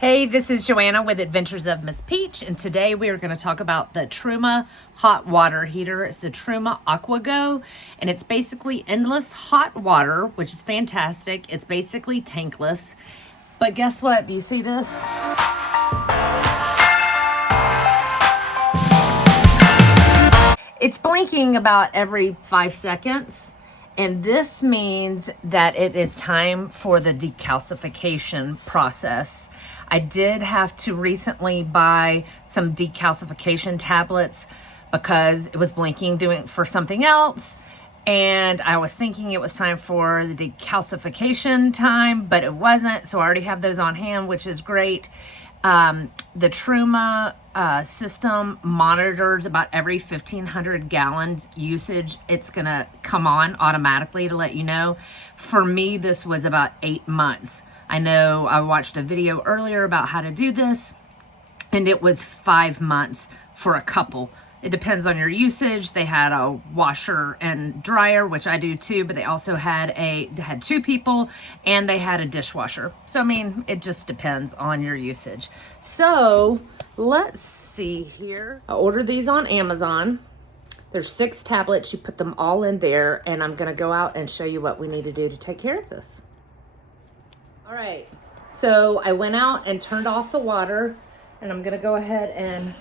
Hey, this is Joanna with Adventures of Miss Peach, and today we are going to talk about the TRUMA hot water heater. It's the TRUMA AQUAGO, and it's basically endless hot water, which is fantastic. It's basically tankless, but guess what? Do you see this? It's blinking about every 5 seconds. And this means that it is time for the decalcification process. I did have to recently buy some decalcification tablets because it was blinking doing for something else. And I was thinking it was time for the decalcification time, but it wasn't. So I already have those on hand, which is great. The TRUMA system monitors about every 1,500 gallons usage. It's gonna come on automatically to let you know. For me, this was about 8 months. I know I watched a video earlier about how to do this, and it was 5 months for a couple. It depends on your usage. They had a washer and dryer, which I do too, but they also had they had 2 people, and they had a dishwasher. So, I mean, it just depends on your usage. So, let's see here. I ordered these on Amazon. There's 6 tablets. You put them all in there, and I'm gonna go out and show you what we need to do to take care of this. All right, so I went out and turned off the water, and I'm gonna go ahead and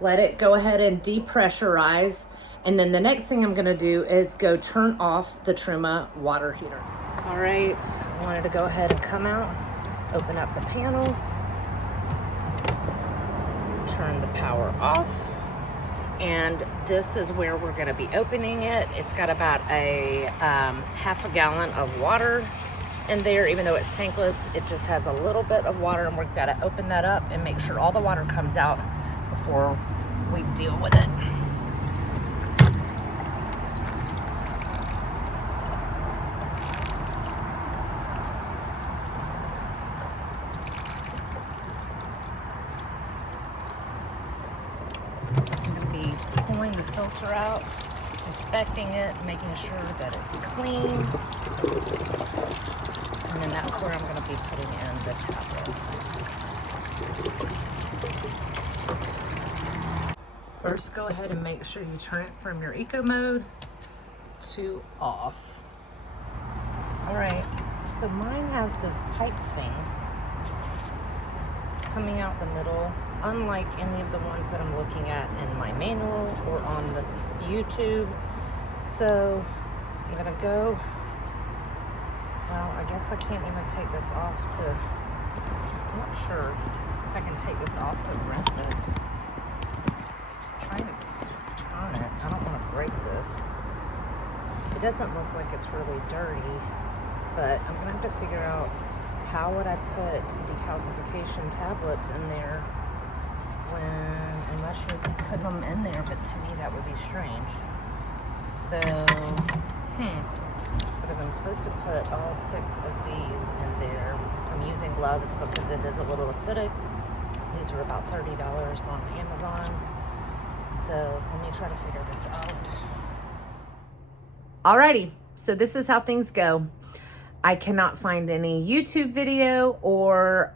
let it go ahead and depressurize. And then the next thing I'm gonna do is go turn off the TRUMA water heater. All right, I wanted to go ahead and come out, open up the panel, turn the power off. And this is where we're gonna be opening it. It's got about a half a gallon of water in there. Even though it's tankless, it just has a little bit of water, and we've gotta open that up and make sure all the water comes out before we deal with it. I'm going to be pulling the filter out, inspecting it, making sure that it's clean, and then that's where I'm going to be putting in the tablets. First, go ahead and make sure you turn it from your eco mode to off. All right, so mine has this pipe thing coming out the middle, unlike any of the ones that I'm looking at in my manual or on the YouTube. So I'm gonna go, well, I guess I can't even take this off to, I'm not sure if I can take this off to rinse it. Trying to turn it. I don't want to break this. It doesn't look like it's really dirty, but I'm gonna have to figure out how would I put decalcification tablets in there unless you put them in there, but to me that would be strange. So, because I'm supposed to put all 6 of these in there. I'm using gloves because it is a little acidic. These are about $30 on Amazon. So let me try to figure this out. Alrighty, so this is how things go. I cannot find any YouTube video or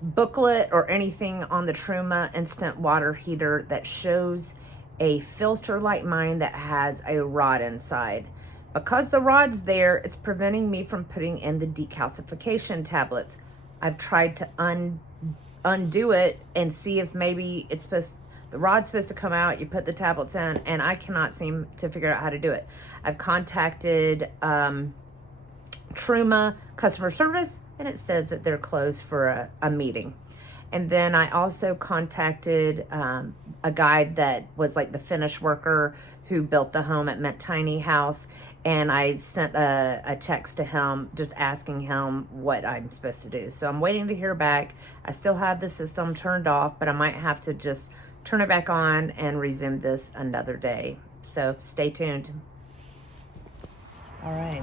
booklet or anything on the TRUMA instant water heater that shows a filter like mine that has a rod inside. Because the rod's there, it's preventing me from putting in the decalcification tablets. I've tried to undo it and see if maybe the rod's supposed to come out, you put the tablets in, and I cannot seem to figure out how to do it. I've contacted TRUMA customer service, and it says that they're closed for a meeting. And then I also contacted a guy that was like the Finnish worker who built the home at Mint Tiny House, and I sent a text to him just asking him what I'm supposed to do. So I'm waiting to hear back. I still have the system turned off, but I might have to just turn it back on and resume this another day. So stay tuned. All right,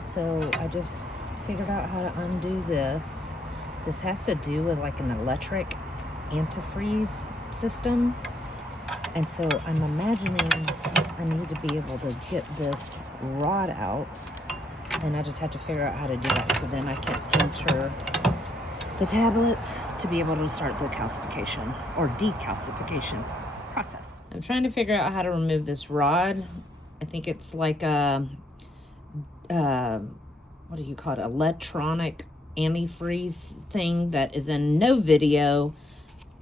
so I just figured out how to undo this. This has to do with like an electric antifreeze system. And so I'm imagining I need to be able to get this rod out And I just have to figure out how to do that so then I can enter the tablets to be able to start the calcification or decalcification process. I'm trying to figure out how to remove this rod. I think it's like a, what do you call it? Electronic antifreeze thing that is in no video,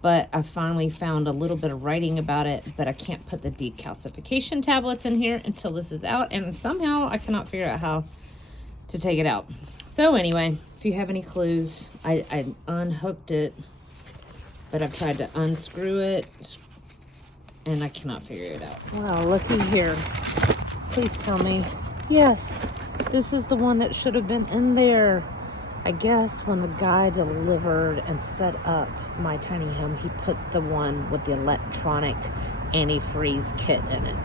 but I finally found a little bit of writing about it, but I can't put the decalcification tablets in here until this is out, and somehow I cannot figure out how to take it out. So anyway, if you have any clues, I unhooked it, but I've tried to unscrew it, and I cannot figure it out. Wow, looky here. Please tell me. Yes, this is the one that should have been in there. I guess when the guy delivered and set up my tiny home, he put the one with the electronic antifreeze kit in it.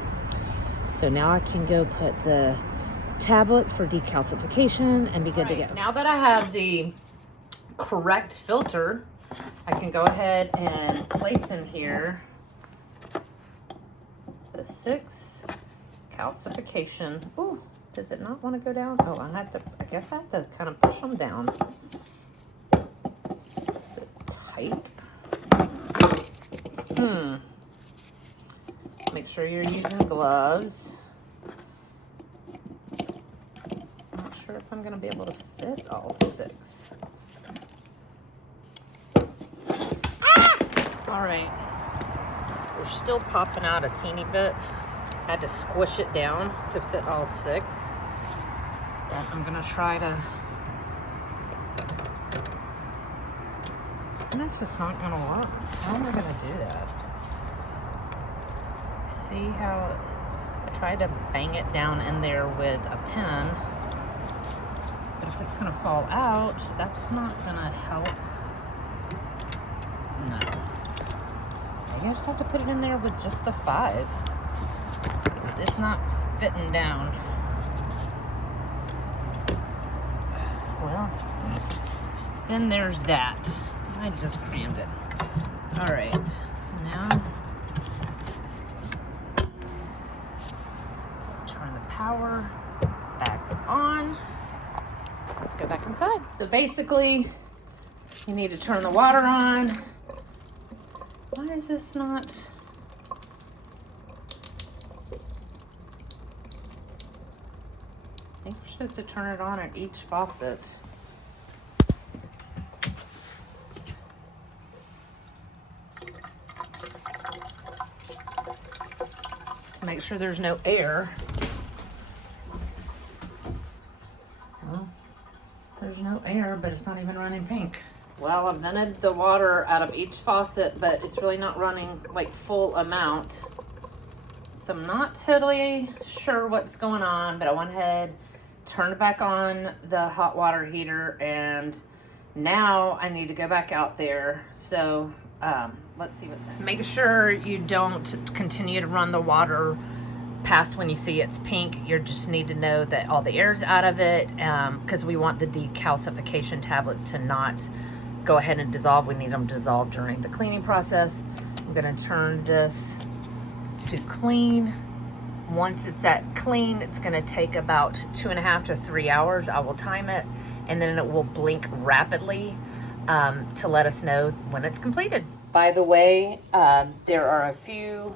So now I can go put the tablets for decalcification and be good to go. Now that I have the correct filter, I can go ahead and place in here the 6 calcification. Ooh, does it not want to go down? Oh, I guess I have to kind of push them down. Is it tight? Make sure you're using gloves. Not sure if I'm going to be able to fit all 6. All right. They're still popping out a teeny bit. I had to squish it down to fit all 6. But I'm gonna try to. And that's just not gonna work. How am I gonna do that? See how I tried to bang it down in there with a pen, but if it's gonna fall out, that's not gonna help. No. Maybe I just have to put it in there with just the 5. It's not fitting down. Well, then there's that. I just crammed it. All right, so now turn the power back on. Let's go back inside. So basically, you need to turn the water on. Why is this not? I think we're supposed to turn it on at each faucet. To make sure there's no air. Well, there's no air, but it's not even running pink. Well, I've vented the water out of each faucet, but it's really not running like full amount. So I'm not totally sure what's going on, but I went ahead, turned back on the hot water heater, and now I need to go back out there. So let's see what's next. Make sure you don't continue to run the water past when you see it's pink. You just need to know that all the air's out of it, because we want the decalcification tablets to not go ahead and dissolve. We need them dissolved during the cleaning process. I'm gonna turn this to clean. Once it's at clean, it's going to take about 2.5 to 3 hours. I will time it, and then it will blink rapidly to let us know when it's completed. By the way, there are a few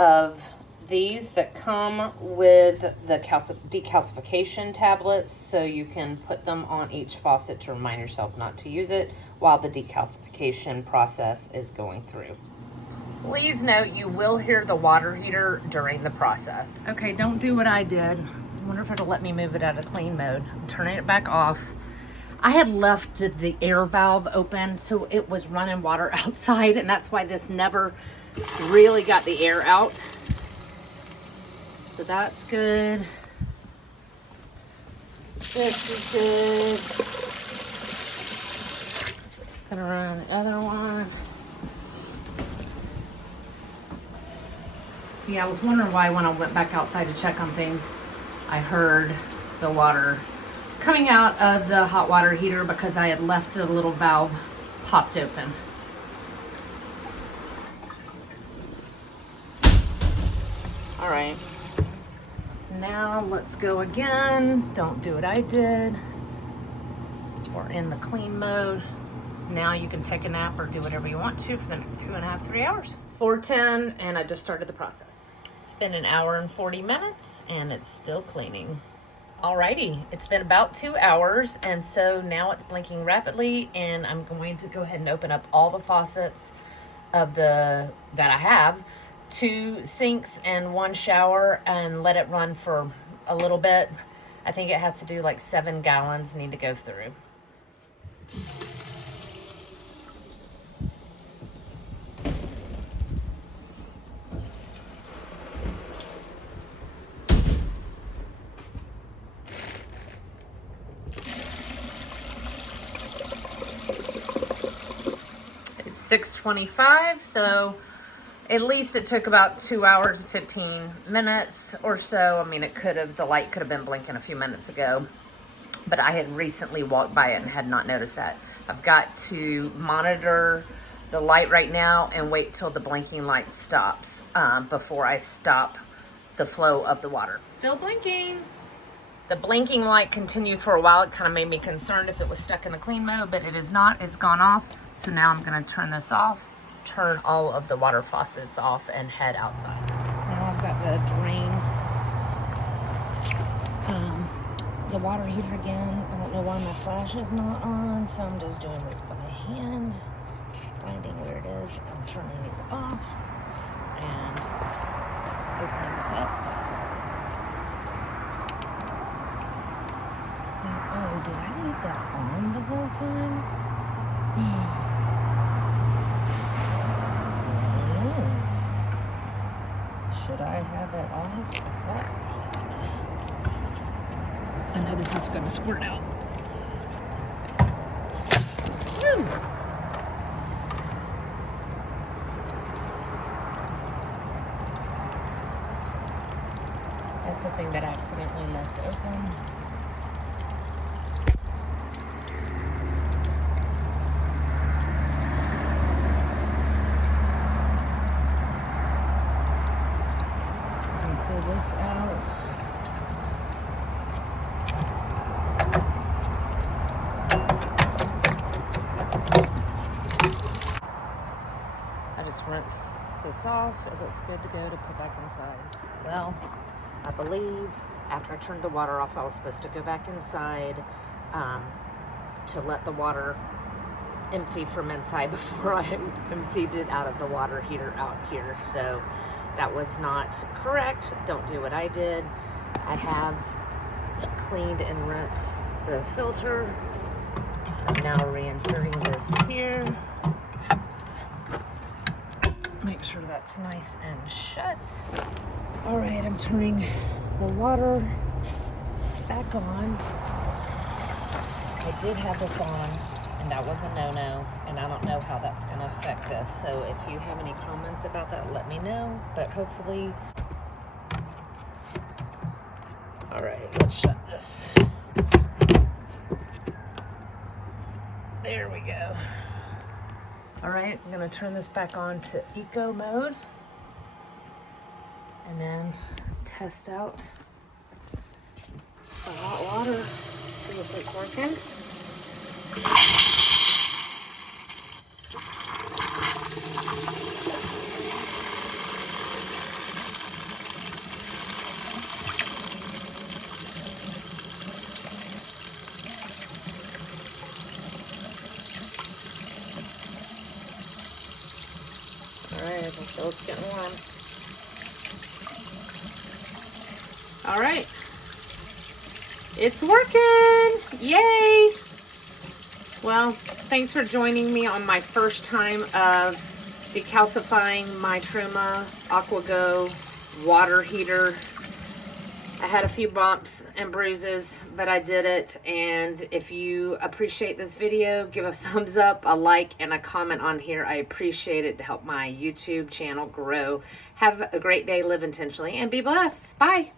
of these that come with the decalcification tablets, so you can put them on each faucet to remind yourself not to use it while the decalcification process is going through. Please note you will hear the water heater during the process. Okay, don't do what I did. I wonder if it'll let me move it out of clean mode. I'm turning it back off. I had left the air valve open, so it was running water outside, and that's why this never really got the air out. So that's good. This is good. Gonna run the other one. Yeah, I was wondering why when I went back outside to check on things, I heard the water coming out of the hot water heater because I had left the little valve popped open. All right. Now let's go again. Don't do what I did. We're in the clean mode. Now you can take a nap or do whatever you want to for the next 2.5, 3 hours. It's 4:10 and I just started the process. It's been an hour and 40 minutes and it's still cleaning. Alrighty, it's been about 2 hours and so now it's blinking rapidly, and I'm going to go ahead and open up all the faucets that I have, 2 sinks and 1 shower, and let it run for a little bit. I think it has to do like 7 gallons need to go through. It's 6:25, so at least it took about 2 hours and 15 minutes or so. I mean, the light could have been blinking a few minutes ago, but I had recently walked by it and had not noticed that. I've got to monitor the light right now and wait till the blinking light stops before I stop the flow of the water. Still blinking. The blinking light continued for a while. It kind of made me concerned if it was stuck in the clean mode, but it is not. It's gone off. So now I'm gonna turn this off, turn all of the water faucets off, and head outside. Now I've got to drain the water heater again. I don't know why my flash is not on, so I'm just doing this by hand, finding where it is. I'm turning it off and opening this up. Oh, did I leave that on the whole time? Should I have it off? Oh, goodness. I know this is going to squirt out. Woo! That's the thing that I accidentally left open. This out. I just rinsed this off. It looks good to go to put back inside. Well, I believe after I turned the water off, I was supposed to go back inside to let the water empty from inside before I emptied it out of the water heater out here. So that was not correct. Don't do what I did. I have cleaned and rinsed the filter. I'm now reinserting this here. Make sure that's nice and shut. All right, I'm turning the water back on. I did have this on, and that was a no-no, and I don't know how that's going to affect this. So if you have any comments about that, let me know. But hopefully, all right, let's shut this. There we go. All right, I'm going to turn this back on to eco mode and then test out the hot water, see if it's working. Alright, I think so. It's getting warm. Alright. It's working! Yay! Well, thanks for joining me on my first time of decalcifying my TRUMA AQUAGO water heater. I had a few bumps and bruises, but I did it. And if you appreciate this video, give a thumbs up, a like, and a comment on here. I appreciate it to help my YouTube channel grow. Have a great day, live intentionally, and be blessed. Bye.